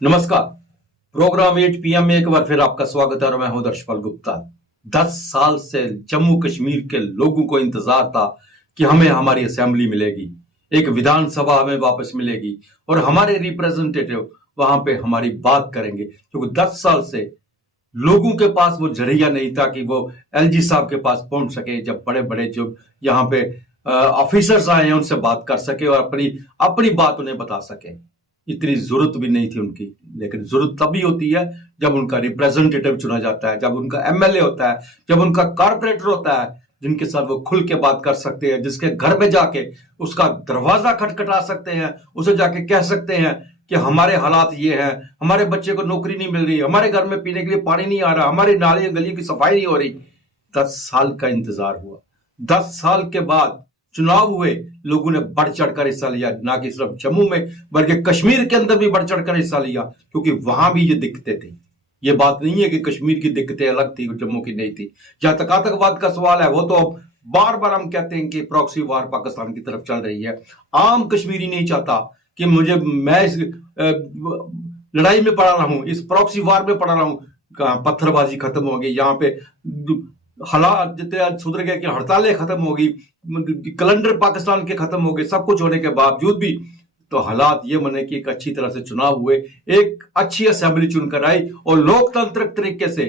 नमस्कार। Programme 8 PM में एक बार फिर आपका स्वागत है और मैं हूं दर्शपाल गुप्ता। 10 साल से जम्मू कश्मीर के लोगों को इंतजार था कि हमें हमारी असेंबली मिलेगी, एक विधानसभा हमें वापस मिलेगी और हमारे रिप्रेजेंटेटिव वहां पे हमारी बात करेंगे, क्योंकि 10 साल से लोगों के पास वो जरिया नहीं था कि वो LG साहब के पास पहुंच सके। जब बड़े बड़े जो यहाँ पे ऑफिसर्स आए हैं उनसे बात कर सके और अपनी अपनी बात उन्हें बता सके। इतनी जरूरत भी नहीं थी उनकी, लेकिन जरूरत तभी होती है जब उनका रिप्रेजेंटेटिव चुना जाता है, जब उनका MLA होता है, जब उनका कॉर्पोरेटर होता है, जिनके साथ वो खुल के बात कर सकते हैं, जिसके घर में जाके उसका दरवाजा खटखटा सकते हैं, उसे जाके कह सकते हैं कि हमारे हालात ये हैं, हमारे बच्चे को नौकरी नहीं मिल रही, हमारे घर में पीने के लिए पानी नहीं आ रहा, हमारी नाली गली की सफाई नहीं हो रही। 10 साल का इंतजार हुआ। 10 साल के बाद चुनाव हुए, लोगों ने बढ़ चढ़कर हिस्सा लिया, ना कि सिर्फ जम्मू में बल्कि कश्मीर के अंदर भी बढ़ चढ़कर हिस्सा लिया, क्योंकि वहां भी ये दिक्कतें थी। ये बात नहीं है कि कश्मीर की दिक्कतें अलग थी, जम्मू की नहीं थी। जहां तक आतंकवाद का सवाल है, वो तो अब बार बार हम कहते हैं कि प्रॉक्सी वार पाकिस्तान की तरफ चल रही है। आम कश्मीरी नहीं चाहता कि मैं इस लड़ाई में पड़ा रहा हूं, इस प्रॉक्सी वार में पड़ा रहा हूं। पत्थरबाजी खत्म हो गई, यहाँ पे हालात जितने सुधर गए कि हड़तालें खत्म हो गई, कैलेंडर पाकिस्तान के खत्म हो गए, सब कुछ होने के बावजूद भी तो हालात ये बने कि एक अच्छी तरह से चुनाव हुए, एक अच्छी असेंबली चुनकर आई और लोकतांत्रिक तरीके से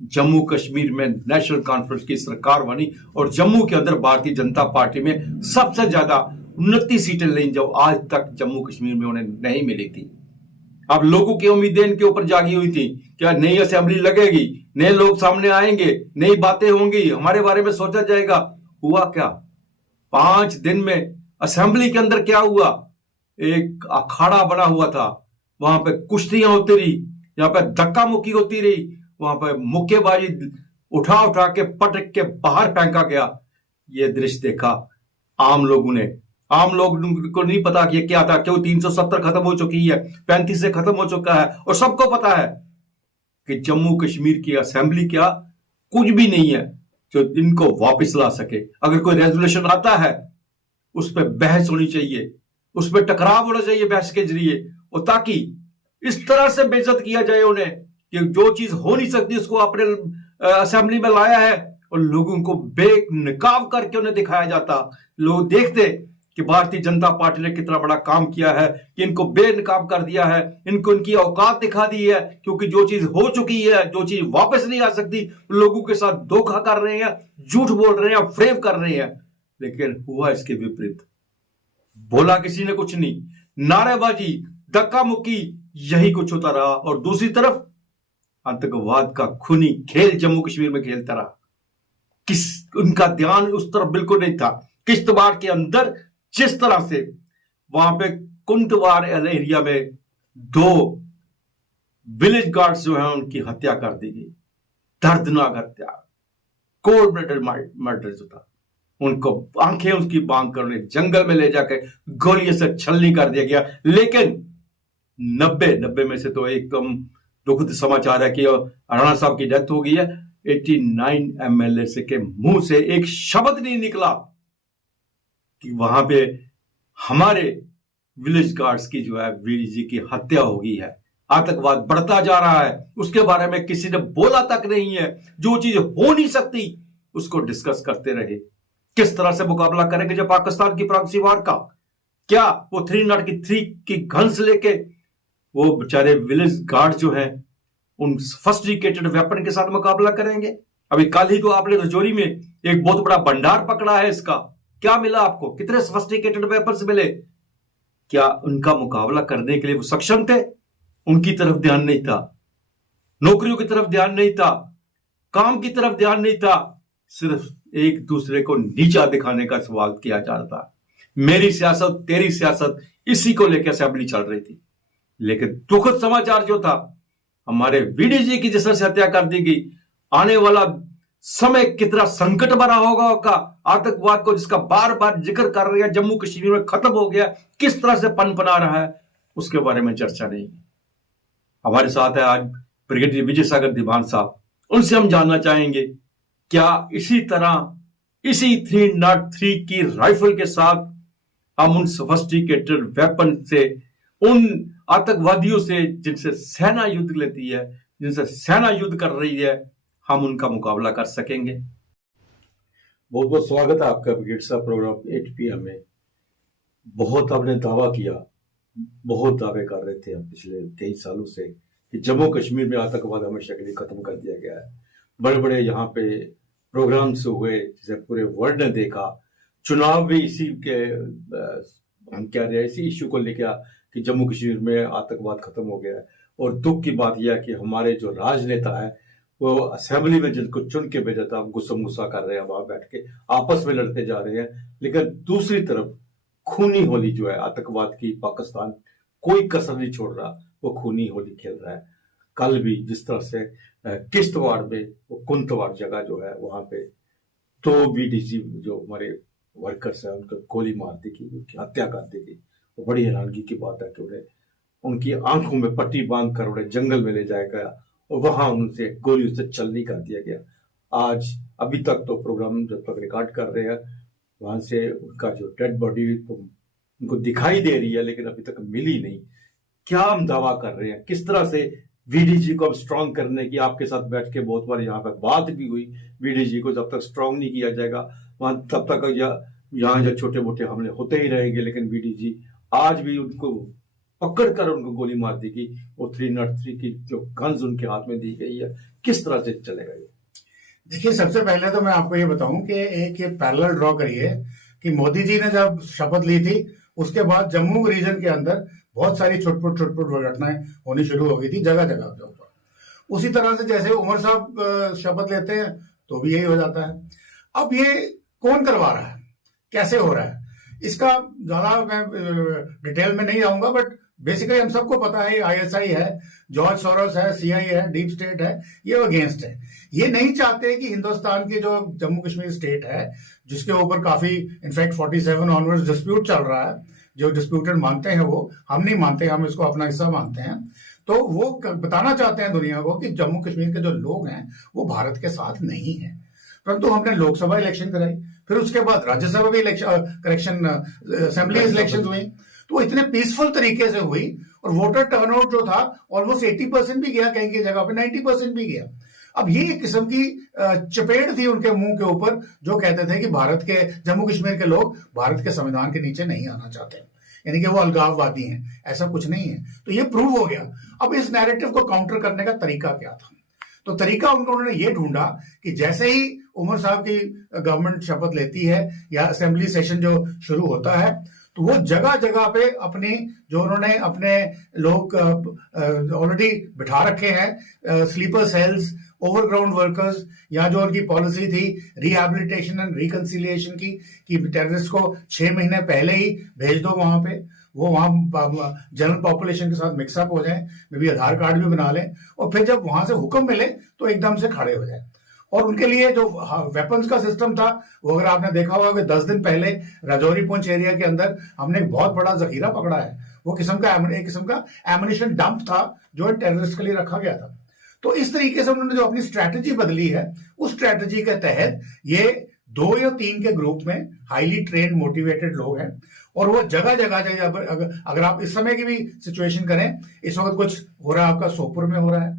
जम्मू कश्मीर में नेशनल कॉन्फ्रेंस की सरकार बनी और जम्मू के अंदर भारतीय जनता पार्टी में सबसे ज्यादा 29 सीटें ली, जो आज तक जम्मू कश्मीर में उन्हें नहीं मिली थी। अब लोगों की उम्मीदें इनके ऊपर जागी हुई थी, क्या नई असेंबली लगेगी, नए लोग सामने आएंगे, नई बातें होंगी, हमारे बारे में सोचा जाएगा। हुआ क्या? 5 दिन में असेंबली के अंदर क्या हुआ? एक अखाड़ा बना हुआ था, वहां पे कुश्तियां होती रही, यहाँ पे धक्का मुक्की होती रही, वहां पे मुक्केबाजी उठा उठा के पटक के बाहर फेंका गया। ये दृश्य देखा आम लोगों ने। आम लोग को नहीं पता कि ये क्या था, क्यों 370 खत्म हो चुकी है, 35 से खत्म हो चुका है और सबको पता है कि जम्मू कश्मीर की असेंबली क्या कुछ भी नहीं है जो इनको वापस ला सके। अगर कोई रेजोल्यूशन आता है उस पर बहस होनी चाहिए, उस पर टकराव होना चाहिए बहस के जरिए, और ताकि इस तरह से बेइज्जत किया जाए उन्हें कि जो चीज हो नहीं सकती उसको अपने असेंबली में लाया है और लोगों को बेनकाब करके उन्हें दिखाया जाता। लोग देखते कि भारतीय जनता पार्टी ने कितना बड़ा काम किया है, कि इनको बेनकाब कर दिया है, इनको इनकी औकात दिखा दी है, क्योंकि जो चीज हो चुकी है, जो चीज वापस नहीं आ सकती, लोगों के साथ धोखा कर रहे हैं, झूठ बोल रहे हैं, फ्रेम कर रहे हैं। लेकिन हुआ इसके विपरीत। बोला किसी ने कुछ नहीं, नारेबाजी, धक्का मुक्की, यही कुछ होता रहा। और दूसरी तरफ आतंकवाद का खूनी खेल जम्मू कश्मीर में खेलता रहा। उनका ध्यान उस तरफ बिल्कुल नहीं था। किश्तवाड़ के अंदर जिस तरह से वहां पे कुंटवाड़ एरिया में 2 विलेज गार्ड्स जो है उनकी हत्या कर दी गई, दर्दनाक हत्या, कोल्ड ब्लडेड मर्डर जो था। उनको आंखें उसकी बांध कर उन्हें जंगल में ले जाकर गोलियों से छलनी कर दिया गया। लेकिन 90 में से तो एकदम दुखद समाचार है कि राणा साहब की डेथ हो गई है। 89 MLA से के मुंह से एक शब्द नहीं निकला कि वहां पे हमारे विलेज गार्ड्स की जो है VDG की हत्या हो गई है। आतंकवाद बढ़ता जा रहा है, उसके बारे में किसी ने बोला तक नहीं है। जो चीज हो नहीं सकती उसको डिस्कस करते रहे। किस तरह से मुकाबला करेंगे जब पाकिस्तान की प्रॉक्सी वार का? क्या वो 303 की गन्स लेके वो बेचारे विलेज गार्ड जो हैं उन सोफिस्टिकेटेड वेपन के साथ मुकाबला करेंगे? अभी कल ही को आपने रजौरी में एक बहुत बड़ा भंडार पकड़ा है इसका। क्या मिला आपको? कितने सोफिस्टिकेटेड वेपन्स मिले? क्या उनका मुकाबला करने के लिए वो सक्षम थे? उनकी तरफ ध्यान नहीं था, नौकरियों की तरफ ध्यान नहीं था, काम की तरफ ध्यान नहीं था। सिर्फ एक दूसरे को नीचा दिखाने का सवाल किया जा रहा था। मेरी सियासत, तेरी सियासत, इसी को लेकर असेंबली चल रही थी। लेकिन दुखद समाचार जो था, हमारे VDG की जिस तरह से हत्या कर दी गई, आने वाला समय कितना संकट भरा होगा का आतंकवाद को जिसका बार बार जिक्र कर रहे हैं जम्मू कश्मीर में खत्म हो गया, किस तरह से पनपना रहा है, उसके बारे में चर्चा नहीं। हमारे साथ है आज ब्रिगेडियर विजय सागर दीवान साहब। उनसे हम जानना चाहेंगे क्या इसी तरह इसी 303 की राइफल के साथ हम उन सोफिस्टिकेटेड वेपन से उन आतंकवादियों से जिनसे सेना युद्ध लेती है, जिनसे सेना युद्ध कर रही है, हम उनका मुकाबला कर सकेंगे। बहुत बहुत स्वागत है आपका ब्रिगेड साहब प्रोग्राम 8 PM में। बहुत आपने दावा किया, बहुत दावे कर रहे थे हम पिछले कई सालों से कि जम्मू कश्मीर में आतंकवाद हमेशा के लिए खत्म कर दिया गया है। बड़े बड़े यहाँ पे प्रोग्राम्स हुए जिसे पूरे वर्ल्ड ने देखा। चुनाव भी इसी के हम कह रहे हैं इसी इश्यू को लेकर कि जम्मू कश्मीर में आतंकवाद खत्म हो गया है। और दुख की बात यह है कि हमारे जो राजनेता है वो असेंबली में जिनको चुन के भेजा था गुस्सा मुस्सा कर रहे हैं, वहां बैठ के आपस में लड़ते जा रहे हैं। लेकिन दूसरी तरफ खूनी होली जो है आतंकवाद की, पाकिस्तान कोई कसर नहीं छोड़ रहा, वो खूनी होली खेल रहा है। कल भी जिस तरह से किश्तवाड़ में वो कुंतवाड़ जगह जो है वहां पे 2 VDG जो हमारे वर्कर्स हैं उनको गोली मार दी गई, उनकी हत्या कर दी गई। वो बड़ी हैरानगी की बात है कि उन्हें उनकी आंखों में पट्टी बांध कर उन्हें जंगल में ले जाया गया और वहां उनसे गोलियों से चलनी कर दिया गया। आज अभी तक तो प्रोग्राम जब तक रिकॉर्ड कर रहे हैं वहां से उनका जो डेड बॉडी तो उनको दिखाई दे रही है लेकिन अभी तक मिली नहीं। क्या हम दावा कर रहे हैं, किस तरह से VDG को अब स्ट्रांग करने की आपके साथ बैठ के बहुत बार यहाँ पे बात भी हुई। VDG को जब तक स्ट्रांग नहीं किया जाएगा वहां तब तक यहाँ जो छोटे मोटे हमले होते ही रहेंगे। लेकिन VDG आज भी उनको पकड़ कर उनको गोली मार दी गई, वो 303 की जो गन्स उनके हाथ में दी गई है, किस तरह से चलेगा ये? देखिए, सबसे पहले तो मैं आपको ये बताऊं कि एक ये पैरेलल ड्रॉ करिए कि मोदी जी ने जब शपथ ली थी उसके बाद जम्मू रीजन के अंदर बहुत सारी छुटपुट घटनाएं होनी शुरू हो गई थी जगह जगह के ऊपर। उसी तरह से जैसे उमर साहब शपथ लेते हैं तो भी यही हो जाता है। अब ये कौन करवा रहा है, कैसे हो रहा है, इसका ज्यादा मैं डिटेल में नहीं जाऊंगा, बट बेसिकली हम सबको पता है ISI है, जॉर्ज सोरोस है, CIA है, डीप स्टेट है, ये अगेंस्ट है। ये नहीं चाहते कि हिंदुस्तान की जो जम्मू कश्मीर स्टेट है जिसके ऊपर काफी इनफैक्ट 47 ऑनवर्ड्स डिस्प्यूट चल रहा है, जो डिस्प्यूटेड मानते हैं वो, हम नहीं मानते, हम इसको अपना हिस्सा मानते हैं, तो वो बताना चाहते हैं दुनिया को कि जम्मू कश्मीर के जो लोग हैं वो भारत के साथ नहीं है। परंतु हमने लोकसभा इलेक्शन कराई, फिर उसके बाद राज्यसभा भी इलेक्शन असेंबली इलेक्शन हुई, तो इतने पीसफुल तरीके से हुई और वोटर टर्नआउट जो था ऑलमोस्ट 80% भी गया, कहीं की जगह पे 90% भी गया। अब ये एक किस्म की चपेट थी उनके मुंह के ऊपर जो कहते थे कि भारत के जम्मू कश्मीर के लोग भारत के संविधान के नीचे नहीं आना चाहते, यानी कि वो अलगाववादी हैं। ऐसा कुछ नहीं है, तो ये प्रूव हो गया। अब इस नैरेटिव को काउंटर करने का तरीका क्या था? तो तरीका उन्होंने ये ढूंढा कि जैसे ही उमर साहब की गवर्नमेंट शपथ लेती है या असेंबली सेशन जो शुरू होता है तो वो जगह जगह पे अपनी जो उन्होंने अपने लोग ऑलरेडी बिठा रखे हैं, स्लीपर सेल्स, ओवरग्राउंड वर्कर्स, या जो उनकी पॉलिसी थी रिहैबिलिटेशन एंड रिकंसिलिएशन की कि टेररिस्ट को 6 महीने पहले ही भेज दो वहां पे, वो वहां जनरल पॉपुलेशन के साथ मिक्सअप हो जाए, मे भी आधार कार्ड भी बना लें, और फिर जब वहां से हुक्म मिले तो एकदम से खड़े हो जाए। और उनके लिए जो वेपन्स का सिस्टम था वो अगर आपने देखा होगा कि 10 दिन पहले राजौरी पुंछ एरिया के अंदर हमने एक बहुत बड़ा जखीरा पकड़ा है। वो एक किस्म का एमुनिशन डंप था जो टेररिस्ट के लिए रखा गया था। तो इस तरीके से उन्होंने जो अपनी स्ट्रैटेजी बदली है, उस स्ट्रैटेजी के तहत ये 2 या 3 के ग्रुप में हाईली ट्रेन्ड मोटिवेटेड लोग हैं और वो जगह जगह अगर आप इस समय की भी सिचुएशन करें, इस वक्त कुछ हो रहा है, आपका सोपुर में हो रहा है,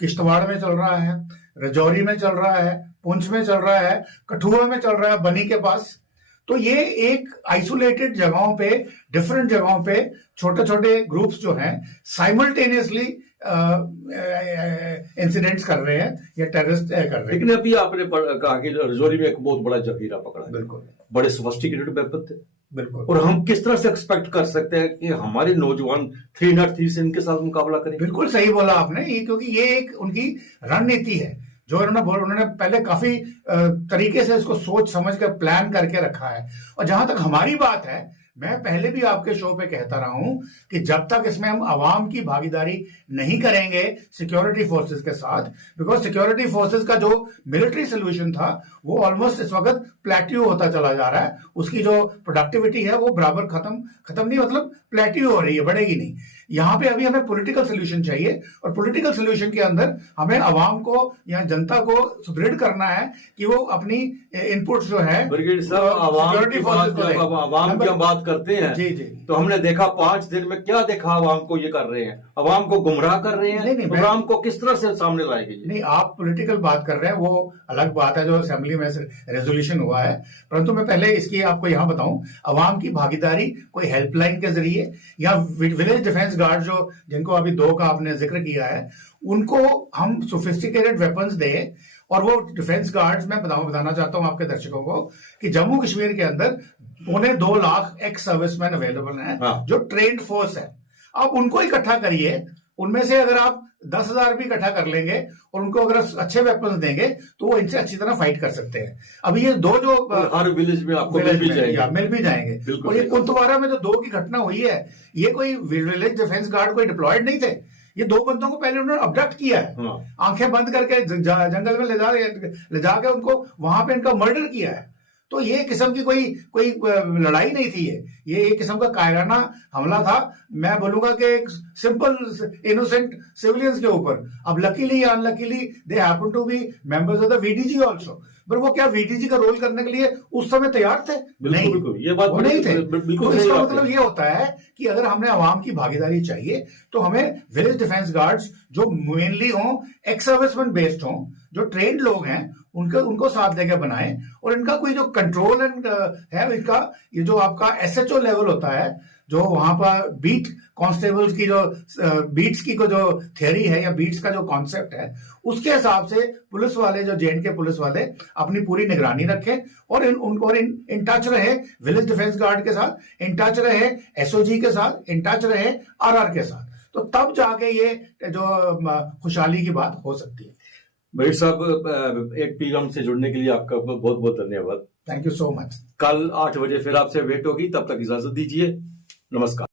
किश्तवाड़ में चल रहा है, राजौरी में चल रहा है, पुंछ में चल रहा है, कठुआ में चल रहा है, बनी के पास। तो ये एक आइसोलेटेड जगहों पे, डिफरेंट जगहों पे छोटे छोटे ग्रुप्स जो हैं साइमल्टेनियसली इंसिडेंट्स कर रहे हैं या टेररिस्ट कर रहे हैं। लेकिन अभी आपने कहा कि राजौरी में एक बहुत बड़ा जखीरा पकड़ा, बिल्कुल बड़े सोफिस्टिकेटेड वेपन थे, बिल्कुल। और हम किस तरह से एक्सपेक्ट कर सकते हैं कि हमारे नौजवान 303 से इनके साथ मुकाबला करें? बिल्कुल सही बोला आपने, ये क्योंकि ये एक उनकी रणनीति है जो उन्होंने पहले काफी तरीके से इसको सोच समझ कर प्लान करके रखा है। और जहां तक हमारी बात है, मैं पहले भी आपके शो पे कहता रहा हूं कि जब तक इसमें हम आवाम की भागीदारी नहीं करेंगे सिक्योरिटी फोर्सेस के साथ, बिकॉज सिक्योरिटी फोर्सेस का जो मिलिट्री सोल्यूशन था वो ऑलमोस्ट इस वक्त प्लेट्यू होता चला जा रहा है। उसकी जो प्रोडक्टिविटी है वो बराबर खत्म नहीं, मतलब प्लेट्यू हो रही है, बढ़ेगी नहीं। यहाँ पे अभी हमें पॉलिटिकल सोल्यूशन चाहिए, और पॉलिटिकल सोल्यूशन के अंदर हमें आवाम को या जनता को सुदृढ़ करना है कि वो अपनी इनपुट जो है ब्रिगेड साहब, आवाम की बात जब अब आवाम की हम बात करते हैं जी जी, तो हमने देखा 5 दिन में क्या देखा, आवाम को ये कर रहे हैं, आवाम को गुमराह कर रहे हैं। नहीं, तो आवाम को किस तरह से सामने लाएंगे? नहीं, आप पॉलिटिकल बात कर रहे हैं, वो अलग बात है जो असेंबली में रेजोल्यूशन हुआ है, परंतु मैं पहले इसकी आपको यहाँ बताऊं, आवाम की भागीदारी कोई हेल्पलाइन के जरिए या विलेज डिफेंस गार्ड जो जिनको अभी 2 का आपने जिक्र किया है, उनको हम सोफिस्टिकेटेड वेपन्स दें, और वो डिफेंस गार्ड्स मैं बताना चाहता हूं आपके दर्शकों को कि जम्मू कश्मीर के अंदर 2.25 लाख एक्स सर्विसमैन अवेलेबल हैं, जो ट्रेन्ड फोर्स है। आप उनको इकट्ठा करिए, उनमें से अगर आप 10,000 भी इकट्ठा कर लेंगे और उनको अगर अच्छे वेपन्स देंगे तो वो इनसे अच्छी तरह फाइट कर सकते हैं। अभी ये 2 जो हर विलेज में आपको मिल भी जाएंगे। और ये कुंतवारा में जो 2 की घटना हुई है, ये कोई विलेज डिफेंस गार्ड कोई डिप्लॉयड नहीं थे, ये 2 बंदों को पहले उन्होंने अबडक्ट किया है, आंखें बंद करके जंगल में ले जाके उनको वहां पे इनका मर्डर किया है। तो ये किस्म की कोई लड़ाई नहीं थी, ये एक किस्म का कायराना हमला था, मैं बोलूंगा कि एक सिंपल इनोसेंट सिविलियंस के ऊपर। अब लकीली या unluckily they happen to be members of the VDG also, पर वो क्या वीडीजी का रोल करने के लिए उस समय तैयार थे? नहीं, ये बात वो नहीं थे। बिल्कुल। तो इसका मतलब ये होता है कि अगर हमने आवाम की भागीदारी चाहिए तो हमें विलेज डिफेंस गार्ड्स जो मेनली हों, एक्स सर्विसमैन बेस्ड हों, जो ट्रेन्ड लोग हैं, उनको साथ लेके बनाएं, और इनका कोई जो कंट्रोल एंड है, इनका ये जो आपका एसएचओ लेवल होता है, जो वहां पर बीट कांस्टेबल्स की जो बीट्स की को जो थियरी है या बीट्स का जो कॉन्सेप्ट है, उसके हिसाब से पुलिस वाले जो जेएंडके पुलिस वाले अपनी पूरी निगरानी रखें और इन टच रहे विलेज डिफेंस गार्ड के साथ, इन टच रहे एसओजी के साथ, इन टच रहे आरआर के साथ, तो तब जाके ये जो खुशहाली की बात हो सकती है। ब्रिगेड साहब, एक पीएम से जुड़ने के लिए आपका बहुत बहुत धन्यवाद। Thank you so much. कल 8 बजे फिर आपसे भेंट होगी, तब तक इजाजत दीजिए। नमस्कार।